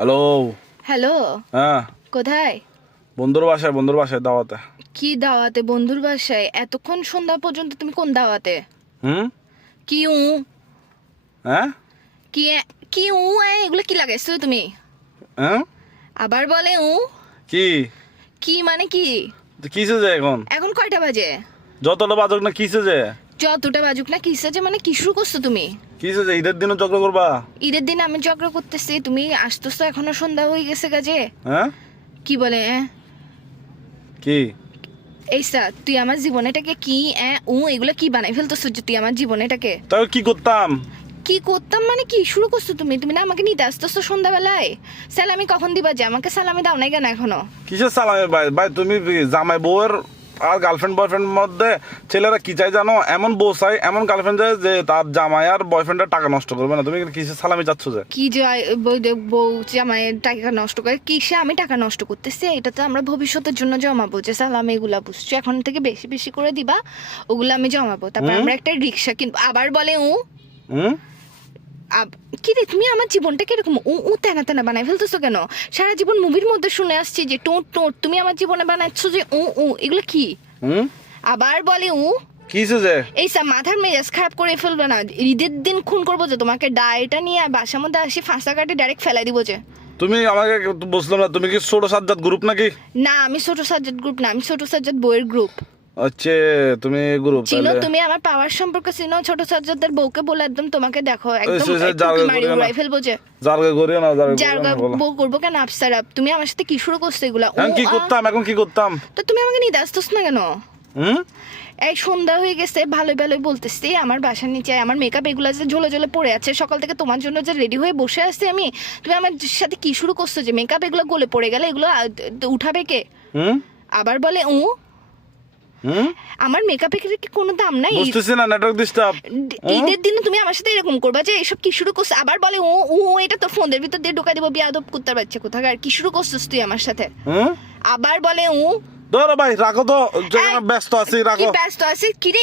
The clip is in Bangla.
হ্যালো হ্যালো হ্যাঁ। কোথায়? বন্ধুর বাসায় বন্ধুর বাসায় দাওয়াতে। কি দাওয়াতে? বন্ধুর বাসায়? এতক্ষণ সন্ধ্যা পর্যন্ত তুমি কোন দাওয়াতে? হুম? কি উ? হ্যাঁ? কি কি উ? এগুলো কি লাগাইছো তুমি? হ্যাঁ? আবার বলে উ? কি? কি মানে কি? তো কিসে যে এখন? এখন কয়টা বাজে? যতটা বাজক না কিসে যে? যতটা বাজুক না কিসে যে মানে কি শুরু করছ তুমি? যে ঈদের দিনও চক্র করবা? ঈদের দিন আমি ঝগড়া করতেছি তুমি আসতেছো এখনও সন্ধ্যা হয়ে গেছে কাজে হ্যাঁ? কি বলে কি? এই তুই আমার জীবনেটাকে কি উ এগুলো কি বানাই ফেলতেছো যে তুই আমার জীবনেটাকে? তাহলে কি করতাম? কি করতাম মানে কি? শুরু করছ তুমি তুমি না আমাকে নিতে আসতেছো সন্ধ্যাবেলায়? সালামি কখন দিবা যে? আমাকে সালামি দাও নাই কেন এখনও? কিসের সালামে ভাই? ভাই তুমি জামাই বউয়ের আর গার্লফ্রেন্ড বয়ফ্রেন্ডের মধ্যে ছেলেরা কি চাই জানো? এমন বউ চাই এমন গার্লফ্রেন্ড চাই যে তার জামাই আর বয়ফ্রেন্ডের টাকা নষ্ট করবে না। তুমি কিসের সালামি চাচ্ছ যে? কি যে বউ- জামাই টাকা নষ্ট করে কিসে আমি টাকা নষ্ট করতেছি? এটা তো আমরা ভবিষ্যতের জন্য জমাবো যে সালামি এগুলা বুঝছ? এখন থেকে বেশি বেশি করে দিবা ওগুলো আমি জমাবো। তারপর আমরা একটা রিক্সা কিনবো। আবার বলে উ? হুম? কি রে তুমি আমার জীবনটাকে এরকম উ উ তেনা তেনা বানাই ফেলতেছো কেন? সারা জীবন মুভির মধ্যে শুনে আসছি যে টোট টোট তুমি আমার জীবনে বানাচ্ছ যে উ উ এগুলো কি? হুম? আবার বলে উ। কিসে যে? এই সব মাথার মেজাজ খারাপ করে ফেলবে না। ঈদের দিন খুন করব যে তোমাকে ডায়েটা নিয়ে বাসার মধ্যে আসি ফাঁসা কাটে ডাইরেক্ট ফেলাই দিব যে। তুমি আমাকে বুঝলাম না তুমি কি ছোট সাজ্জাদ গ্রুপ নাকি? না আমি ছোট সাজ্জাদ গ্রুপ না আমি ছোট সাজ্জাদ বইয়ের গ্রুপ হচ্ছে তুমি গ্রুপ চিনো তুমি আমার পাওয়ার সম্পর্কে চিনো ছোট সাজ্জাদের বউকে বলে একদম তোমাকে দেখো একদম মারি না। উড়াই ফেলব যে জারগে করিও না জারগে বলো। বউ করব কেন আফসার? আপ তুমি আমার সাথে কি শুরু করছ এগুলা? ও, কি করতাম এখন কি করতাম? তো তুমি আমাকে নিতে আসতেছ না কেন? হুম? এই সন্ধ্যা হয়ে গেছে ভালোই ভালোই বলতেছি আমার বাসার নিচে আমার মেকআপ এগুলো যে ঝোলে ঝোলে পড়ে আছে সকাল থেকে তোমার জন্য যে রেডি হয়ে বসে আছি আমি তুমি আমার সাথে কি শুরু করছ যে মেকআপ এগুলো গলে পড়ে গেলে এগুলো উঠাবে কে? আবার বলে ও আমার মেকআপের কি কোনো দাম নাই? বুঝতেছি না নাটক ডিস্টার্ব ঈদের দিনে তুমি আমার সাথে এরকম করবা যে এসব কি শুরু করছ? আবার বলে ও ও এটা তো ফোনের ভিতর দিয়ে ঢোকা দেব বিয়াদব করতে পারছে আর কি শুরু করছিস তুই আমার সাথে? আবার বলে ও ধরো ভাই রাখো তো ব্যস্ত আছি রাখো। ব্যস্ত আছি কি রে